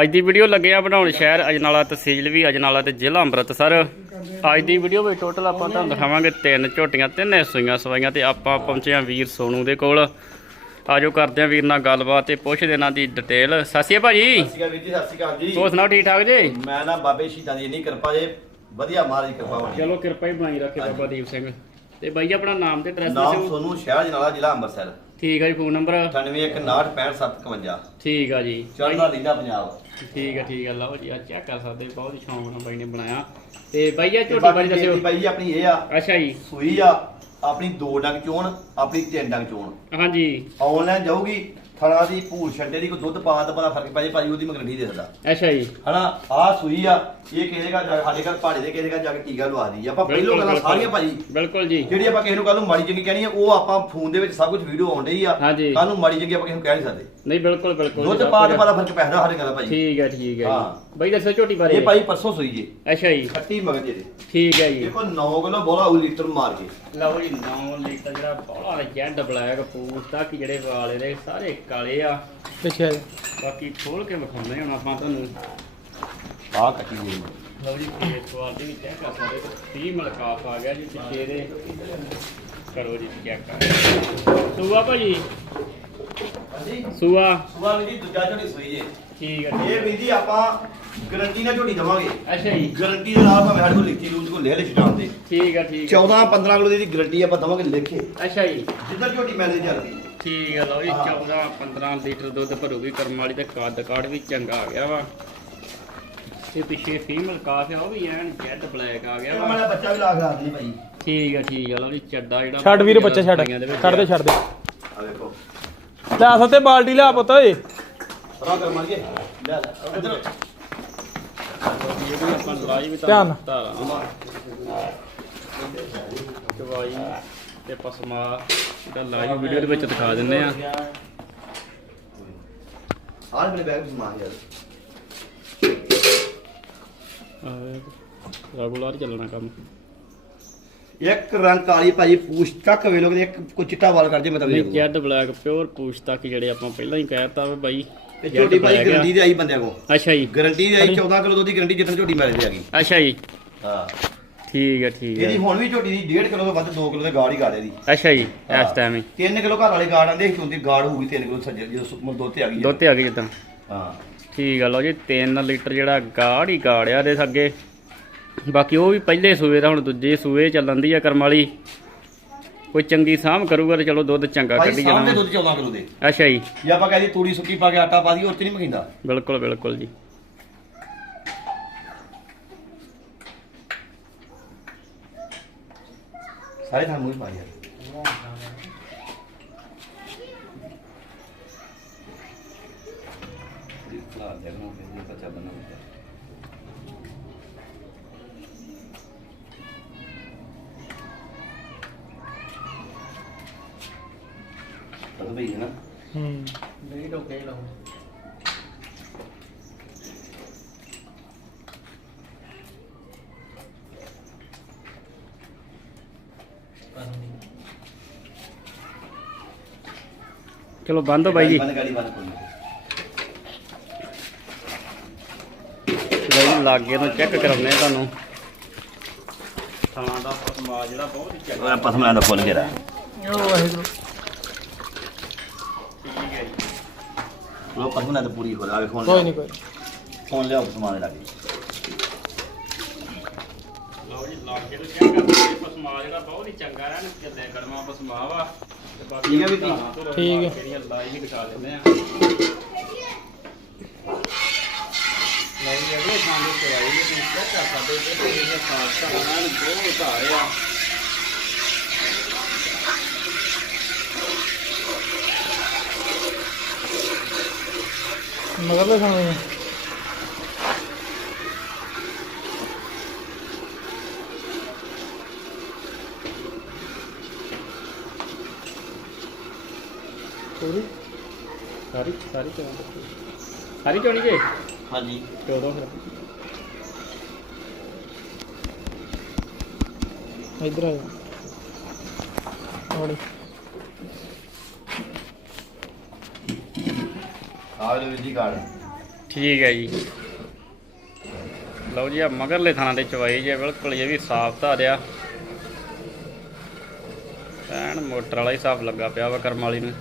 ਅੱਜ ਦੀ ਵੀਡੀਓ ਲੱਗੇ ਆ ਬਣਾਉਣ ਸ਼ਹਿਰ ਅਜਨਾਲਾ ਤਹਿਸੀਲ ਵੀ ਅਜਨਾਲਾ ਤੇ ਜ਼ਿਲ੍ਹਾ ਅੰਮ੍ਰਿਤਸਰ। ਅੱਜ ਦੀ ਵੀਡੀਓ ਵਿੱਚ ਟੋਟਲ ਆਪਾਂ ਤੁਹਾਨੂੰ ਦਿਖਾਵਾਂਗੇ ਤਿੰਨ ਝੋਟੀਆਂ ਤਿੰਨੇ ਸੂਈਆਂ ਸਵਾਈਆਂ ਤੇ ਆਪਾਂ ਪਹੁੰਚੇ ਆ ਵੀਰ ਸੋਨੂ ਦੇ ਕੋਲ। ਆਜੋ ਕਰਦੇ ਆ ਵੀਰ ਨਾਲ ਗੱਲਬਾਤ ਤੇ ਪੁੱਛਦੇ ਇਹਨਾਂ ਦੀ ਡਿਟੇਲ ਅਕਾਲ ਭਾਜੀ। ਸਤਿ ਸ਼੍ਰੀ ਅਕਾਲ ਵੀਰ ਜੀ ਸਤਿ ਸ਼੍ਰੀ ਅਕਾਲ ਜੀ। ਹੋਰ ਸੁਣਾਓ ਠੀਕ ਠਾਕ ਜੀ? ਮੈਂ ਨਾ ਬਾਬੇ ਸ਼ਹੀਦਾਂ ਦੀ ਇੰਨੀ ਕਿਰਪਾ ਜੇ ਵਧੀਆ ਮਹਾਰਾਜ ਦੀ ਕਿਰਪਾ ਹੋਣੀ। ਚਲੋ ਕਿਰਪਾ ਹੀ ਬਣਾਈ ਰੱਖੇ ਬਾਬਾ ਦੀਪ ਸਿੰਘ। ਤੇ ਬਾਈ ਆਪਣਾ ਨਾਮ ਤੇ ਐਡਰੈਸ ਨਾਮ ਦੱਸਿਓ ਸੋਨੂੰ ਸ਼ਹਿਰ ਜਨਾਲਾ ਜ਼ਿਲ੍ਹਾ ਅੰਮ੍ਰਿਤਸਰ। ਠੀਕ ਆ ਜੀ ਫੋਨ ਨੰਬਰ 9169655751 ਠੀਕ ਆ ਜੀ। ਚੜ੍ਹਦਾ ਲੀਲਾ ਪੰਜਾਬ। ਠੀਕ ਆ ਠੀਕ ਆ ਲਓ ਜੀ ਆ ਚੈੱਕ ਕਰ ਸਕਦੇ ਬਹੁਤ ਹੀ ਸ਼ੌਂਕ ਨਾਲ ਬਾਈ ਨੇ ਬਣਾਇਆ। ਤੇ ਬਾਈ ਆ ਝੋਟੀ ਬਾਰੇ ਦੱਸਿਓ। ਬਾਈ ਆਪਣੀ ਇਹ ਆ ਅੱਛਾ ਜੀ। ਸੂਈ ਆ ਆਪਣੀ ਦੋ ਡੰਗ ਚੋਣ ਆਪਣੀ ਤਿੰਨ ਡੰਗ ਚੋਣ। ਹਾਂਜੀ। ਆਨਲਾਈਨ ਜਾਊਗੀ ਥਣਾ ਦੀ ਭੂਲ ਛੱਡੇ ਦੀ ਕੋਈ ਦੁੱਧ ਪਾ ਦਾ ਪਤਾ ਫ਼ਰਕ ਪੈ ਜੇ ਭਾਜੀ ਉਹਦੀ ਮਗਰੰਟੀ ਦੇ ਸਕਦਾ ਅੱਛਾ ਜੀ। ਹਨਾ ਆ ਸੂਈ ਆ ਇਹ ਕਿਸੇ ਦਾ ਜਾ- ਸਾਡੇ ਘਰ ਪਹਾੜੇ ਦੇ ਕਿਸੇ ਦੇ ਜਾ ਕੇ ਟੀਕਾ ਲਵਾ ਦੀ ਆਪਾਂ ਪਹਿਲੋਂ ਬਿਲਕੁਲ, ਗੱਲਾਂ ਬਿਲਕੁਲ। ਸਾਰੀਆਂ ਭਾਜੀ। ਬਿਲਕੁਲ ਜੀ। ਜਿਹੜੀ ਆਪਾਂ ਕਿਸੇ ਨੂੰ ਕੱਲ ਨੂੰ ਮਾੜੀ ਚੰਗੀ ਕਹਿਣੀ ਆ ਉਹ ਆਪਾਂ ਫੋਨ ਦੇ ਵਿੱਚ ਸਭ ਕੁਝ ਵੀਡੀਓ ਆਉਣ ਡਈ ਆ। ਹਾਂਜੀ। ਕੱਲ ਨੂੰ ਮਾੜੀ ਚੰਗੀ ਆਪਾਂ ਕਿਸੇ ਨੂੰ ਕਹਿ ਨਹੀਂ ਸਕਦੇ। ਨਹੀਂ ਬਿਲਕੁਲ ਬਿਲਕੁਲ। ਦੁੱਧ ਜੀ, ਪਾ ਸਭ ਦਾ ਪਤਾ ਫ਼ਰਕ ਪੈਂਦਾ ਹਰ ਗੱਲ ਭਾਜੀ। ਠੀਕ ਹੈ ਠੀਕ ਹੈ ਹਾਂ। ਜੀ ਬਾਈ ਦੱਸੋ ਝੋਟੀ ਬਾਰੇ। ਇਹ ਭਾਈ ਪਰਸੋਂ ਸੂਈ ਜੀ। ਅੱਛਾ ਜੀ। ਖੱਟੀ ਮਗਰ ਦੇ ਠੀਕ ਹੈ ਜੀ। ਦੇਖੋ 9 ਕਿਲੋ ਬੋਲਾ ਉਹ ਲੀਟਰ ਮਾਰ ਕੇ ਲਓ ਜੀ 9 ਲੀਟਰ ਜਿਹੜਾ ਬੋਲਾ ਜੈਡ ਬਲੈਕ ਪੂਛ ਤੱਕ ਜਿਹੜੇ ਵਾਲੇ ਦੇ ਸਾਰੇ ਕਾਲੇ ਆ। ਅੱਛਾ ਬਾਕੀ ਖੋਲ ਕੇ ਵਿਖਾਉਂਦੇ ਹੁਣ ਆਪਾਂ ਤੁਹਾਨੂੰ। ਆ ਕੱਟੀ ਜੀ ਲਓ ਜੀ ਇਸ ਵਾਰ ਦੇ ਵਿੱਚ ਚੈੱਕ ਕਰ ਸਕਦੇ ਹੋ। 30 ਮਲਕਾਫ ਆ ਗਿਆ ਜੀ ਪਿੱਛੇ ਦੇ ਕਰੋ ਜੀ ਚੈੱਕ ਸੂਆ ਭਾਜੀ। ਹਾਂਜੀ। ਸੂਆ। ਸੁਬਾ ਵੀ ਜੀ ਦੂਜਾ ਝੋਟੀ ਸੂਈ ਜੇ। ਠੀਕ ਹੈ ਇਹ ਵੀ ਜੀ ਆਪਾਂ ਗਰੰਟੀ ਨਾਲ ਝੋਟੀ ਦਵਾਂਗੇ। ਅੱਛਾ ਜੀ। ਗਰੰਟੀ ਦੇ ਨਾਲ ਭਾਵੇਂ ਸਾਡੇ ਕੋਲ ਲਿਖੀ ਰੂਜ ਕੋਲ ਲੈ ਲੈ ਛਡਾਉਣ ਦੇ। ਠੀਕ ਹੈ ਠੀਕ ਹੈ 14 15 ਕਿਲੋ ਦੀ ਗਰੰਟੀ ਆਪਾਂ ਦਵਾਂਗੇ ਲਿਖੇ। ਅੱਛਾ ਜੀ। ਜਿੱਦਾਂ ਝੋਟੀ ਮਿਲਦੀ ਜਾਂਦੀ ਠੀਕ ਹੈ ਲਓ ਜੀ ਹਾਂ। 14 15 ਲੀਟਰ ਦੁੱਧ ਭਰੂਗੀ ਕਰਮ ਵਾਲੀ ਤੇ ਕੱਦ ਕਾੜ ਵੀ ਚੰਗਾ ਆ ਗਿਆ ਵਾ। ਤੇ ਪਿੱਛੇ ਫੀਮੇਲ ਕਾਫ ਆ ਉਹ ਵੀ ਐਨ ਜੈਡ ਬਲੈਕ ਆ ਗਿਆ ਵਾ। ਬੱਚਾ ਵੀ ਲਾ ਕੇ ਆਦੀ ਭਾਈ। ਠੀਕ ਹੈ ਠੀਕ ਹੈ ਲਓ ਜੀ ਚੱਡਾ ਜਿਹੜਾ ਛੱਡ ਵੀਰ ਬੱਚਾ ਛੱਡ। ਛੱਡ ਦੇ ਛੱਡ ਦੇ। ਆ ਵੇਖੋ। ਲੈ ਸਤੇ ਬਾਲਟੀ ਲਿਆ ਪੁੱਤ ਓਏ। ਰਾ ਕਰ ਮਾਰ ਕੇ ਲੈ ਲੈ ਇੱਧਰ ਇਹ ਵੀ ਆਪਾਂ ਲਾਈਵ ਧਿਆਨ ਨਾਲ। ਧਾਰਾਂ ਦਵਾਈ ਤੇ ਪਸਮਾ ਦਾ ਲਾਈਵ ਵੀਡੀਓ ਦੇ ਵਿੱਚ ਦਿਖਾ ਦਿੰਦੇ ਆ। ਆਹ ਮੇਰੇ ਬੈਗ ਵਿੱਚ ਮਾਰ ਯਾਰ। ਰੈਗੂਲਰ ਚੱਲਣਾ ਕੰਮ। ਇੱਕ ਰੰਗ ਕਾਲੀ ਭਾਜੀ ਪੂਛ ਤੱਕ ਵੇ ਲੋਕ ਇੱਕ ਕੋ ਚਿੱਟਾ ਵਾਲ ਕਰ ਜੇ ਮੈਂ ਤਾਂ ਨਹੀਂ ਜੈਡ ਬਲੈਕ ਪਿਓਰ ਪੂਛ ਤੱਕ ਜਿਹੜੇ ਆਪਾਂ ਪਹਿਲਾਂ ਹੀ ਕਹਿਤਾ ਵਾ ਬਾਈ। ਤੇ ਝੋਟੀ ਭਾਈ ਆ। ਗਰੰਟੀ ਦੀ ਆਈ ਬੰਦਿਆਂ ਕੋ ਅੱਛਾ ਜੀ। ਗਰੰਟੀ ਦੀ ਆਈ 14 ਕਿਲੋ ਦੁੱਧ ਦੀ ਗਰੰਟੀ ਜਿੱਦਾਂ ਝੋਟੀ ਮਿਲ ਜਾਏਗੀ ਅੱਛਾ ਜੀ। ਹਾਂ। ਠੀਕ ਹੈ ਠੀਕ ਇਹਦੀ ਹੈ। ਹੁਣ ਵੀ ਝੋਟੀ ਦੀ 1.5 ਕਿਲੋ ਤੋਂ ਵੱਧ 2 ਕਿਲੋ ਦੇ ਗਾੜ ਹੀ ਗਾੜੇ ਦੀ ਅੱਛਾ ਜੀ। ਇਸ ਟਾਈਮ ਹੀ। 3 ਕਿਲੋ ਘਰ ਵਾਲੇ ਗਾੜ ਆਂਦੇ ਸੀ ਉਹਦੀ ਗਾੜ ਹੋਊਗੀ 3 ਕਿਲੋ ਸੱਜੇ ਜਦੋਂ ਸੁ- ਦੁੱਧ ਤੇ ਆ ਗਈ ਦੁੱਧ ਤੇ ਆ ਗਈ ਜਿੱਦਾਂ ਹਾਂ। ਠੀਕ ਆ ਲਓ ਜੀ 3 ਲੀਟਰ ਜਿਹੜਾ ਗਾੜ ਹੀ ਗਾੜਿਆ ਦੇ ਅੱਗੇ ਬਾਕੀ ਉਹ ਵੀ ਪਹਿਲੇ ਸੂਏ ਦਾ ਹੁਣ ਦੂਜੇ ਸੂਏ ਚੱਲਣ ਦੀ ਆ ਕਰਮ ਵਾਲੀ। ਕੋਈ ਚੰਗੀ ਸਾਂਭ ਕਰੂਗਾ ਤੇ ਚਲੋ ਦੁੱਧ ਚੰਗਾ ਭਾਈ ਕੱਢੀ ਸਾਹਮਣੇ ਜਾਣਾ। ਦੁੱਧ 14 ਕਿਲੋ ਦੇ। ਅੱਛਾ ਜੀ। ਜੇ ਆਪਾਂ ਕਹਿੰਦੇ ਤੂੜੀ ਸੁੱਕੀ ਪਾ ਕੇ ਆਟਾ ਪਾ ਦਈਏ ਉਹ ਤੇ ਨਹੀਂ ਮਖਿੰਦਾ? ਬਿਲਕੁਲ ਬਿਲਕੁਲ ਜੀ। ਸਾਰੇ ਮੂੰਹ ਹੀ ਪਾ ਯਾਰ ਬੱਚਾ ਬਣਾ ਤਾਂ ਭਈ ਹੈ ਨਾ। ਹੂੰ। ਨਹੀਂ ਡੋਕੇ ਲਓ। ਚਲੋ ਬੰਦ ਹੋ ਬਾਈ ਜੀ। ਬੰਦ ਗਾੜੀ ਬੰਦ ਕੋਈ ਬਾਈ ਲਾਗੇ ਤੋਂ ਚੈੱਕ ਕਰਾਉਨੇ ਤੁਹਾਨੂੰ। ਦਾ ਪਸਮਾ ਜਿਹੜਾ ਬਹੁਤ ਚੰਗਾ। ਦਾ ਫੁੱਲ ਗਿਆ ਵਾਹਿਗੁਰੂ ਠੀਕ ਹੈ ਜੀ ਉਹ ਪਸਮਲਾਂ ਤਾਂ ਪੂਰੀ ਹੋ ਜਾਵੇ ਫੋਨ ਕੋਈ ਨਹੀਂ ਕੋਈ ਫੋਨ ਲਿਆਓ ਪਸਮਾਨ ਦੇ ਲਾਗੇ ਲਓ ਜੀ ਲਾਗੇ ਤੋਂ ਚੈੱਕ ਕਰਦੇ ਪਸਮਾ ਜਿਹੜਾ ਬਹੁਤ ਹੀ ਚੰਗਾ ਹੈ ਨਾ ਚੱਲੇ ਕਰਮਾ ਪਸਮਾ ਵਾ। ਤੇ ਬਾਕੀ ਠੀਕ ਹੈ ਵੀਰ ਜੀ। ਠੀਕ ਹੈ। ਜਿਹੜੀਆਂ ਲਾਈ ਵੀ ਦਿਖਾ ਦਿੰਦੇ ਆ। ਨਹੀਂ ਜਿਹੜੇ ਸਾਹਮਣੇ ਤੇ ਆਈ ਨੇ ਤੁਸੀਂ ਚੈੱਕ ਕਰ ਸਕਦੇ ਹੋ ਕਿ ਜਿਹੜੀਆਂ ਖਾਸ ਨੇ ਬਹੁਤ ਮਗਰਲੇ ਸਮੇਂ ਪੂਰੀ? ਸਾਰੀ ਸਾਰੀ ਚੋਣ ਸਾਰੀ ਚੋਣੀ ਜੇ? ਹਾਂਜੀ। ਚੋਦੋ ਫਿਰ। ਇੱਧਰ ਆ ਜਾ। ਔੜੀ ਆਹ ਲੋ ਜੀ ਕਾਰਡ ਠੀਕ ਹੈ ਜੀ। ਲਓ ਜੀ ਆ ਮਗਰਲੇ ਥਾਣਾ ਦੇ ਚਵਾਈ ਜੇ ਬਿਲਕੁਲ ਇਹ ਵੀ ਸਾਫ਼ ਧਾਰਿਆ। ਐਨ ਮੋਟਰ ਵਾਲਾ ਹੀ ਸਾਫ਼ ਲੱਗਾ ਪਿਆ ਵਾ ਕਰਮ ਵਾਲੀ ਨੂੰ।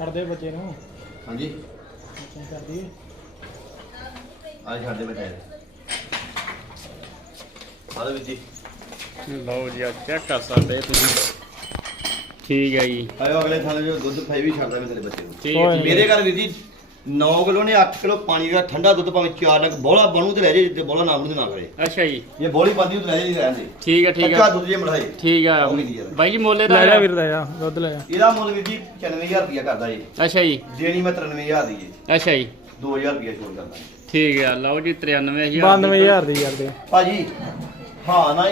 ਛੱਡ ਦੇ ਬੱਚੇ ਨੂੰ। ਹਾਂਜੀ। ਬੱਚੇ ਕਰ ਦਈਏ। ਆ ਛੱਡ ਦੇ ਬੇਟਾ ਹਾਲੇ ਵਿੱਚ ਜੀ। ਲਓ ਜੀ ਆ ਚੈੱਕ ਕਰ ਸਕਦੇ ਤੁਸੀਂ। ਠੀਕ ਹੈ ਜੀ। ਆਇਓ ਅਗਲੇ ਥਾਲੇ ਜੋ ਦੁੱਧ ਫਾਈ ਵੀ ਛੱਡਦਾ ਮੈਂ ਤੇਰੇ ਬੱਚੇ ਨੂੰ। ਠੀਕ ਹੈ, ਮੇਰੇ ਘਰ ਵੀਰ ਜੀ 9 ਕਿਲੋ ਨੇ 8 ਕਿਲੋ ਪਾਣੀ ਦਾ ਠੰਡਾ ਦੁੱਧ ਭਾਵੇਂ 4 ਨਕ ਬੋਲਾ ਬਣੂ ਤੇ ਲੈ ਜੇ ਜਿੱਤੇ ਬੋਲਾ ਨਾ ਬਣੂ ਤੇ ਨਾ ਕਰੇ। ਅੱਛਾ ਜੀ। ਜੇ ਬੋਲੀ ਬੰਦੀ ਉਹ ਤੇ ਲੈ ਜੇ ਨਹੀਂ ਰਹਿੰਦੇ ਠੀਕ ਹੈ ਠੀਕ ਕੱਚਾ ਹੈ ਦੁੱਧ ਜੇ ਮੜਾਈ ਠੀਕ ਆ। ਬਾਈ ਜੀ ਮੋਲੇ ਦਾ ਲੈ ਜਾ ਵੀਰ ਲੈ ਜਾ ਦੁੱਧ ਲੈ ਜਾ। ਇਹਦਾ ਮੁੱਲ ਵੀਰ ਜੀ 94000 ਰੁਪਇਆ ਕਰਦਾ ਜੀ। ਅੱਛਾ ਜੀ। ਦੇਣੀ ਮੈਂ 93000 ਦੀ ਜੀ। ਅੱਛਾ ਜੀ। 2000 ਰੁਪਇਆ ਛੋੜ ਕਰਦਾ। ਠੀਕ ਹੈ ਲਓ ਜੀ 93000 92000 ਦੀ ਯਾਰ ਦੇ ਭਾਜੀ ਹਾਂ ਨਾ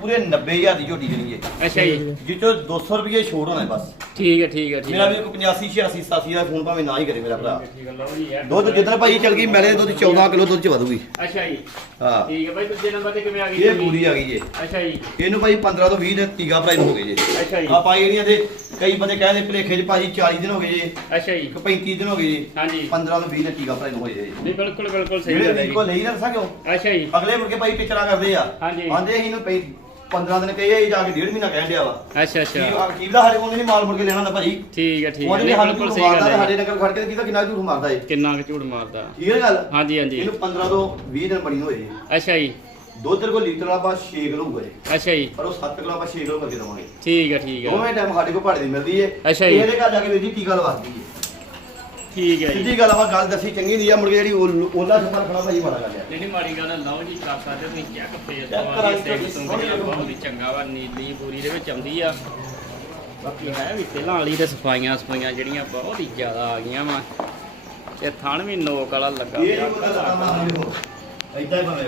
ਪੂਰੇ 90000 ਦੀ ਝੋਟੀ ਦੇਣੀ ਹੈ। ਅੱਛਾ ਜੀ। ਜਿੱਚੋ 200 ਰੁਪਏ ਛੋੜ ਹੋਣਾ ਹੈ ਬਸ। ਠੀਕ ਹੈ ਠੀਕ ਹੈ ਠੀਕ ਮੇਰਾ ਹੈ। ਵੀ ਕੋਈ 85 86 87 ਦਾ ਫੋਨ ਭਾਵੇਂ ਨਾ ਹੀ ਕਰੇ ਮੇਰਾ ਭਰਾ। ਠੀਕ ਹੈ ਲਓ ਜੀ ਯਾਰ ਦੁੱਧ ਜਿੱਦਣ ਭਾਈ ਚੱਲ ਗਈ ਮੈਲੇ ਦੁੱਧ 14 ਕਿਲੋ ਦੁੱਧ ਚ ਵਧੂਗੀ। ਅੱਛਾ ਜੀ। ਹਾਂ। ਠੀਕ ਹੈ ਬਾਈ ਦੂਜੇ ਨੰਬਰ ਤੇ ਕਿਵੇਂ ਆ ਗਈ ਇਹ? ਪੂਰੀ ਆ ਗਈ ਜੇ। ਅੱਛਾ ਜੀ। ਇਹਨੂੰ ਭਾਈ 15 ਤੋਂ 20 ਦਿਨ ਟੀਕਾ ਭਰਾਈ ਨੂੰ ਹੋ ਗਏ ਜੇ। ਅੱਛਾ ਜੀ। ਆਪਾਂ ਜਿਹੜੀਆਂ ਦੇ ਕਈ ਬੰਦੇ ਕਹਿੰਦੇ ਭਲੇਖੇ ਚ ਭਾਜੀ 40 ਦਿਨ ਹੋ ਗਏ ਜੇ। ਅੱਛਾ ਜੀ। ਇੱਕ 35 ਦਿਨ ਹੋ ਗਏ ਜੇ। ਹਾਂਜੀ। 15 ਤੋਂ 20 ਦਿਨ ਟੀਕਾ ਭਰਾਈ ਨੂੰ ਹੋਏ ਜੇ। ਨਹੀਂ ਬਿਲਕੁਲ ਬਿਲਕੁਲ ਸਹੀ ਜਿਹੜੇ ਗੱਲ ਹੈ ਵੀਰ ਜੀ। ਕੋ ਲਈ ਨਾ ਦੱਸਾਂ ਕਿਉਂ ਅੱਛਾ ਜੀ। ਅਗਲੇ ਮੁੜ ਕੇ ਭਾਈ ਪਿਚਰਾ ਕਰਦੇ ਆ। ਹਾਂਜੀ। ਆਂਦੇ ਅਸੀਂ ਇਹਨੂੰ ਪਈ 15 ਦਿਨ ਕਹੇ ਜਾ ਕੇ ਡੇਢ ਮਹੀਨਾ ਕਹਿਣ ਡਿਆ ਵਾ। ਅੱਛਾ ਕੀ ਅੱਛਾ ਕੀ ਦਾ ਸਾਡੇ ਕੋਲ ਨਹੀਂ ਮਾਲ ਮੁੜ ਕੇ ਲੈਣਾ ਹੁੰਦਾ ਭਾਜੀ ਠੀਕ ਹੈ ਠੀਕ ਹੈ ਉਹਨੇ ਨਹੀਂ, ਸਾਡੇ ਬਿਲਕੁਲ ਸਹੀ ਮਾਰਦਾ ਗੱਲ ਤੇ ਹੈ। ਸਾਡੇ ਨਗਰ ਖੜ ਕੇ ਕਿਹਦਾ ਕਿੰਨਾ ਝੂਠ ਮਾਰਦਾ ਏ ਕਿੰਨਾ ਕੁ ਝੂਠ ਮਾਰਦਾ। ਠੀਕ ਹੈ ਗੱਲ? ਹਾਂਜੀ ਹਾਂਜੀ। ਇਹਨੂੰ 15 ਤੋਂ 20 ਦਿਨ ਬਣੀ ਹੋਏ। ਅੱਛਾ ਜੀ। ਦੁੱਧ ਤੇਰੇ ਕੋਲ ਲੀਟਰ ਵਾਲਾ 6 ਕਿਲੋ ਹੋਊਗਾ ਜੀ ਅੱਛਾ ਜੀ। ਪਰ ਉਹ 7 ਕਿਲੋ ਆਪਾਂ 6 ਕਿਲੋ ਕਰਕੇ ਦਵਾਂਗੇ। ਠੀਕ ਹੈ ਠੀਕ ਹੈ ਦੋਵੇਂ ਟਾਈਮ ਸਾਡੇ ਕੋਲ ਭਾੜੇ ਦੀ ਮਿਲਦੀ ਏ। ਅੱਛਾ ਜੀ। ਇਹਦੇ ਘਰ ਜਾ ਕੇ ਵੀਰ ਜੀ ਟੀਕਾ ਲਵਾਦੀ ਏ? ਠੀਕ ਹੈ ਜੀ। ਸਿੱਧੀ ਗੱਲ ਆਪਾਂ ਗੱਲ ਦੱਸੀ ਚੰਗੀ ਨਹੀਂ ਆ ਮੁੜ ਕੇ ਜਿਹੜੀ ਉਹ- ਉਹਲਾ ਖੜਾ ਭਾਈ ਮਾੜਾ ਗੱਲ ਆ ਜਿਹੜੀ ਮਾੜੀ ਗੱਲ ਲਓ ਜੀ ਕਰ ਸਕਦੇ ਤੁਸੀਂ ਚੈੱਕ ਫੇਸ Check ਤੋਂ ਆ। ਬਹੁਤ ਹੀ ਚੰਗਾ ਵਾ ਨੀਲੀ ਪੂਰੀ ਦੇ ਵਿੱਚ ਆਉਂਦੀ ਆ। ਬਾਕੀ ਹੈ ਵੀ ਪਹਿਲਾਂ ਵਾਲੀ ਤੇ ਸਫਾਈਆਂ ਸਫਾਈਆਂ ਜਿਹੜੀਆਂ ਬਹੁਤ ਹੀ ਜ਼ਿਆਦਾ ਆ ਗਈਆਂ ਵਾ। ਤੇ ਥਣ ਵੀ ਨੋਕ ਵਾਲਾ ਲੱਗਾ ਇਹ ਨਹੀਂ ਪਤਾ ਹੀ ਭਾਵੇਂ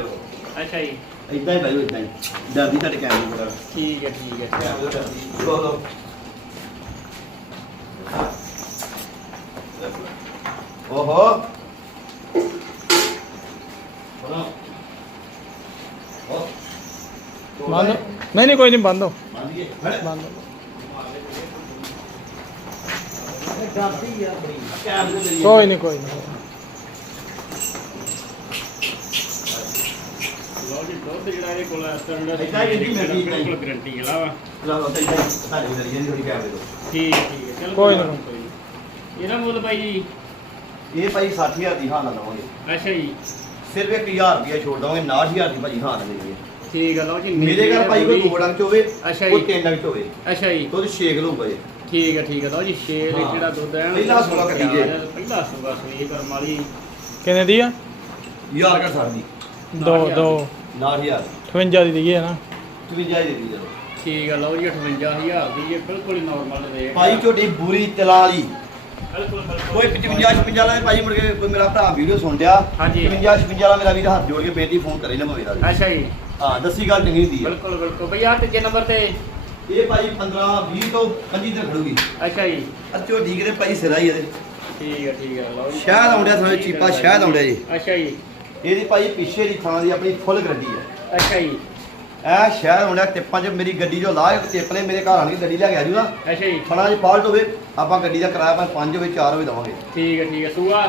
ਅੱਛਾ ਜੀ। ਇਦਾਂ ਹੀ ਭਾਈ ਇਦਾਂ ਹੀ। ਡਰਦੀ ਤੁਹਾਡੇ ਕੈਮਰੇ ਕੋਲ ਠੀਕ ਹੈ ਠੀਕ ਹੈ। ਲੋ ਲੋ ਹੋ ਬੰਦ। ਨਹੀਂ ਨਹੀਂ ਕੋਈ ਨਹੀਂ ਬੰਦ ਹੋ। ਬੰਦ ਹੋ। ਕੋਈ ਨਹੀਂ ਕੋਈ ਨਹੀਂ। ਕੋਈ ਨਾ। ਇਹਦਾ ਮੁੱਲ ਬਾਈ ਜੀ ਇਹ ਭਾਈ 60000 ਦੀ ਹਾਂ ਨਾ ਲਵਾਂਗੇ ਅੱਛਾ ਜੀ। ਸਿਰਫ 1000 ਰੁਪਏ ਛੋੜ ਦਵਾਂਗੇ 90000 ਦੀ ਭਾਜੀ ਹਾਂ ਦੇਈਏ ਠੀਕ ਹੈ ਲਓ ਜੀ ਮੇਰੇ ਘਰ ਭਾਈ ਕੋਈ ਦੋ ਡੰਗ ਚ ਹੋਵੇ ਅੱਛਾ ਕੋਈ ਜੀ। ਤਿੰਨ ਡੰਗ ਚ ਹੋਵੇ ਅੱਛਾ ਜੀ। ਦੁੱਧ 6 ਕਿਲੋ ਹੋਵੇ ਠੀਕ ਹੈ ਠੀਕ ਹੈ ਲਓ ਜੀ 6 ਹਾਂ। ਲੀਟਰ ਦਾ ਦੁੱਧ ਹੈ ਪਹਿਲਾ ਸੂਆ ਕੱਢੀ ਜੇ। ਪਹਿਲਾ ਸੂਆ ਸੂਈ ਕਰਮ ਵਾਲੀ। ਕਿੰਨੇ ਦੀ ਆ? ਯਾਰ ਘਰ ਸਾਡੀ ਦੋ। ਦੋ 9000 58 ਦੀ। ਦੀਏ ਨਾ। 52 ਦੇ ਦੀ ਚਲੋ ਠੀਕ ਹੈ ਲਓ ਜੀ 58000 ਦੀ ਇਹ ਬਿਲਕੁਲ ਹੀ ਨਾਰਮਲ ਰੇਟ ਭਾਈ ਝੋਟੀ ਬੁਰੀ ਤਲਾ ਵਾਲੀ ਬਿਲਕੁਲ ਬਿਲਕੁਲ ਕੋਈ 55 56 ਵਾਲਾ ਭਾਈ ਮੁੜ ਕੇ ਕੋਈ ਮੇਰਾ ਭਰਾ ਵੀਡੀਓ ਸੁਣ ਲਿਆ ਹਾਂਜੀ। 55 56 ਵਾਲਾ ਮੇਰਾ ਵੀਰ ਹੱਥ ਜੋੜ ਕੇ ਬੇਟੀ ਫੋਨ ਕਰੇ ਨਾ ਮੇਰਾ ਅੱਛਾ ਜੀ। ਹਾਂ ਦੱਸੀ ਗੱਲ ਚੰਗੀ ਹੁੰਦੀ ਹੈ ਬਿਲਕੁਲ ਬਿਲਕੁਲ। ਭਈ ਆ ਤੀਜੇ ਨੰਬਰ ਤੇ। ਇਹ ਭਾਈ 15 20 ਤੋਂ 25 ਤੱਕ ਖੜੂਗੀ। ਅੱਛਾ ਜੀ। ਅੱਛੋ ਠੀਕ ਨੇ ਭਾਈ ਸਿਰਾ ਹੀ ਇਹਦੇ। ਠੀਕ ਹੈ ਠੀਕ ਹੈ ਲਓ ਜੀ। ਸ਼ਾਇਦ ਆਉਂਦਿਆ ਥੋੜਾ ਚੀਪਾ ਸ਼ਾਇਦ ਆਉਂਦਿਆ ਜੀ। ਅੱਛਾ ਜੀ। ਇਹਦੀ ਭਾਈ ਪਿੱਛੇ ਦੀ ਥਾਂ ਦੀ ਆਪਣੀ ਫੁੱਲ ਗੱਡੀ ਹੈ ਅੱਛਾ ਜੀ। ਇਹ ਸ਼ਹਿਰ ਆਉਂਦਿਆ ਟਿੱਪਾਂ 'ਚ ਮੇਰੀ ਗੱਡੀ ਜੋ ਲਾਹ ਟਿੱਪ ਨੇ ਮੇਰੇ ਘਰ ਆਣ ਕੇ ਗੱਡੀ ਲੈ ਕੇ ਆ ਜੂਗਾ। ਅੱਛਾ ਜੀ। ਥਣਾ 'ਚ ਫਾਲਟ ਹੋਵੇ ਆਪਾਂ ਗੱਡੀ ਦਾ ਕਿਰਾਇਆ ਭਾਵੇਂ 5 ਹੋਵੇ 4 ਹੋਵੇ ਦਵਾਂਗੇ। ਠੀਕ ਹੈ ਠੀਕ ਹੈ ਸੂਆ?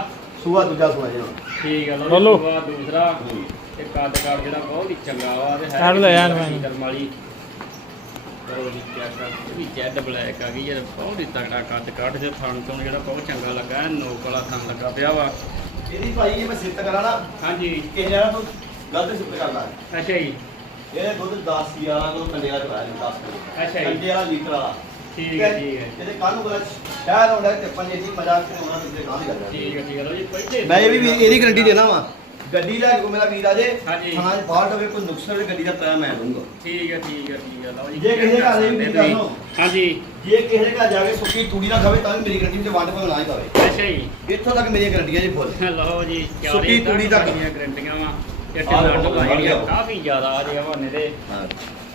ਸੂਆ ਦੂਜਾ ਸੂਆ ਜੀ। ਠੀਕ ਹੈ ਲਓ। ਜੀ ਸੂਆ ਦੂਸਰਾ। ਤੇ ਕੱਦ ਕਾਠ ਜਿਹੜਾ ਬਹੁਤ ਹੀ ਚੰਗਾ ਵਾ ਤੇ ਕੱਢ ਲੈ ਯਾਰ ਮੈਂ। ਕਰਮ ਵਾਲੀ ਕਰੋ ਜੀ ਚੈੱਕ ਇਹ ਵੀ ਜੈਡ ਬਲੈਕ ਆ ਗਈ ਯਾਰ ਬਹੁਤ ਹੀ ਤਗੜਾ ਕੱਦ ਕੱਢ ਜੋ ਥਣ ਤੋਂ ਜਿਹੜਾ ਬਹੁਤ ਚੰਗਾ ਲੱਗਾ ਐਨ ਨੋਕ ਵਾਲਾ ਥਣ ਲੱਗਾ ਪਿਆ ਵਾ। ਇਹਦੀ ਭਾਈ ਇਹ ਮੈਂ ਸਿੱਧ ਕਰਾਂ ਨਾ। ਹਾਂਜੀ। ਕਿਸੇ ਜਣਾ ਤੋਂ ਗਲਤ ਸਿੱਧ ਕਰਦਾ। ਅੱਛਾ ਜੀ। ਇਹ ਦੁੱਧ 10 11 ਕਿਲੋ ਕੰਡੇ ਵਾਲਾ ਚਵਾਇਆ 10 ਕਿਲੋ। ਅੱਛਾ ਜੀ। ਕੰਡੇ ਵਾਲਾ ਲੀਟਰ ਵਾਲਾ। ਠੀਕ ਹੈ ਠੀਕ ਹੈ ਇਹਦੇ ਕੱਲ ਨੂੰ ਬੜਾ ਸ਼ਹਿਰ ਆਉਂਦਾ ਤੇ ਪੰਜੇ ਦੀ ਮਜ਼ਾਕ ਤੇ ਉਹਨਾਂ ਦੇ ਗਾਂ ਦੀ ਗੱਲ ਠੀਕ ਹੈ ਠੀਕ ਹੈ। ਲਓ ਜੀ ਪਹਿਲੇ ਮੈਂ ਇਹ ਵੀ ਵੀ ਇਹਦੀ ਗਰੰਟੀ ਦੇਣਾ ਵਾ। ਗੱਡੀ ਲੈ ਕੇ ਕੋਈ ਮੇਰਾ ਵੀਰ ਆ ਜੇ ਹਾਂਜੀ। ਹਾਂ ਫਾਲਟ ਹੋਵੇ ਕੋਈ ਨੁਕਸ ਹੋਵੇ ਗੱਡੀ ਦਾ ਕਿਰਾਇਆ ਮੈਂ ਦੂੰਗਾ ਠੀਕ ਹੈ ਠੀਕ ਹੈ ਠੀਕ ਹੈ। ਲਓ ਜੀ ਜੇ ਕਿਸੇ ਘਰ ਦੇ ਵੀ ਮੇਰੀ ਗੱਲ ਸੁਣੋ। ਹਾਂਜੀ। ਜੇ ਕਿਸੇ ਦੇ ਘਰ ਜਾ ਕੇ ਸੁੱਕੀ ਤੂੜੀ ਨਾ ਖਾਵੇ ਤਾਂ ਵੀ ਮੇਰੀ ਗਰੰਟੀ ਤੇ ਵੰਡ ਭਾਵੇਂ ਨਾ ਹੀ ਪਾਵੇ। ਅੱਛਾ ਜੀ। ਇੱਥੋਂ ਤੱਕ ਮੇਰੀਆਂ ਗਰੰਟੀਆਂ ਜੀ ਫੁੱਲ ਲਓ ਜੀ ਸੁੱਕੀ ਤੂੜੀ ਤੱਕ। ਗਰੰਟੀਆਂ ਵਾ। ਤੇ ਆਹ ਲਓ, ਟਮਾਟਰ ਬਣ ਜਿਹੜੀਆਂ ਗਿਆ। ਕਾਫੀ ਜ਼ਿਆਦਾ ਆ ਜੇ ਹਵਾਨੇ ਦੇ। ਹਾਂ।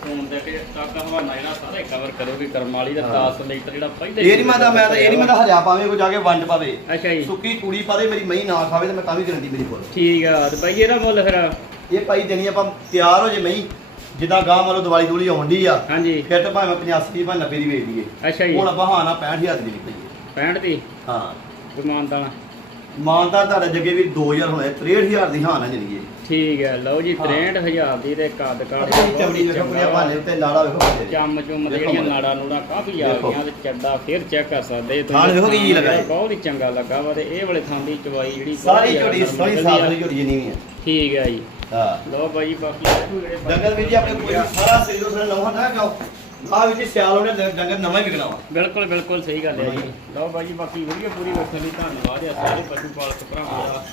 ਹੁਣ ਦੇ ਕੇ ਤੱਕ ਹਵਾਨਾ ਜਿਹੜਾ ਸਾਰਾ ਹੀ ਕਵਰ ਕਰੋਗੇ ਕਰਮ ਵਾਲੀ ਦਾ ਹਾਂ। 10 ਲੀਟਰ ਜਿਹੜਾ ਪਹਿਲੇ ਇਹ ਨਹੀਂ ਮੈਂ ਤਾਂ ਮੈਂ ਤਾਂ ਇਹ ਨਹੀਂ ਮੈਂ ਤਾਂ ਹਰਿਆ ਪਾਵੇ ਕੋਈ ਜਾ ਕੇ ਵੰਡ ਪਾਵੇ। ਅੱਛਾ ਜੀ। ਸੁੱਕੀ ਤੂੜੀ ਪਾਵੇ ਮੇਰੀ ਮਹੀਂ ਨਾ ਖਾਵੇ ਤੇ ਮੈਂ ਤਾਂ ਵੀ ਗਰੰਟੀ ਮੇਰੀ ਫੁੱਲ ਠੀਕ ਆ ਤੇ ਬਾਈ ਇਹਦਾ ਮੁੱਲ ਫਿਰ? ਇਹ ਭਾਈ ਦੇਣੀ ਆਪਾਂ ਤਿਆਰ ਹੋ ਜੇ ਮਹੀਂ ਜਿੱਦਾਂ ਗਾਂ ਮੰਨ ਲਓ ਦਵਾਈ ਦੂਲੀ ਆਉਂਦੀ ਆ ਹਾਂਜੀ। ਫਿਰ ਤਾਂ ਭਾਵੇਂ 85 ਦੀ ਭਾਵੇਂ 90 ਦੀ ਵੇਚ ਦਈਏ। ਅੱਛਾ ਜੀ। ਹੁਣ ਆਪਾਂ ਹਾਂ ਨਾ 65000 ਦੀ ਨਿਕਲੀਏ 65 ਦੀ? ਹਾਂ। ਮਾਨਦਾਰ ਤੁਹਾਡੇ ਜੱਗੇ ਵੀ 2000 ਹੋਇਆ 63000 ਦੀ ਹਾਂ ਨਾ ਜਣੀਏ ਠੀਕ ਹੈ ਲਓ ਜੀ ਹਾਂ। 63000 ਦੀ ਤੇ ਕੱਦ ਆਪਣੀ ਚਮੜੀ ਵੇਖੋ ਕੁੜੀਆਂ ਭਾਲੇ ਉੱਤੇ ਨਾੜਾ ਵੇਖੋ ਭਾਲੇ। ਚੰਮ ਚੁੰਮ ਤੇ ਜਿਹੜੀਆਂ। ਨਾੜਾਂ ਨੂੜਾਂ ਕਾਫੀ ਆ। ਗਈਆਂ ਤੇ ਚੱਡਾ ਫਿਰ ਚੈੱਕ ਕਰ ਸਕਦੇ ਤੁਸੀਂ। ਥਾਣ ਵੇਖੋ ਕੀ ਲੱਗਾ। ਬਹੁਤ ਹੀ ਚੰਗਾ ਲੱਗਾ ਵਾ ਤੇ ਇਹ ਵਾਲੇ ਥਾਂ ਦੀ ਚਵਾਈ ਜਿਹੜੀ ਸਾਰੀ ਝੋੜੀ ਸਾਰੀ ਵਧੀਆ। ਸਾਫ਼ ਦੀ ਝੋੜੀ ਜਿੰਨੀ ਵੀ ਹੈ ਠੀਕ ਹੈ ਜੀ ਹਾਂ ਲਓ ਬਾਈ ਬਾਕੀ ਦੇਖੋ ਜਿਹੜੇ ਬਾਕੀ- ਡੰਗਰ ਵੀ ਜੀ ਆਪਣੇ ਕੋਈ ਸਾਰਾ ਸਰੀਰ ਉਸ ਨਾਲ ਨਵਾਂ ਨਾ ਜਾਓ ਆ ਵਿੱਚ ਸਿਆਲ ਉਹਨੇ ਡੰਗਰ ਨਵਾਂ ਹੀ ਵਿਕਣਾ ਵਾ। ਬਿਲਕੁਲ ਬਿਲਕੁਲ ਸਹੀ ਗੱਲ ਹੈ ਜੀ। ਲਓ ਬਾਈ ਜੀ ਬਾਕੀ ਵੀਡੀਓ ਪੂਰੀ ਵੇਖਣ ਲਈ ਧੰਨਵਾਦ ਹੈ ਸਾਰੇ ਪਸ਼ੂ ਪਾਲਕ ਭਰਾਵਾਂ ਦਾ।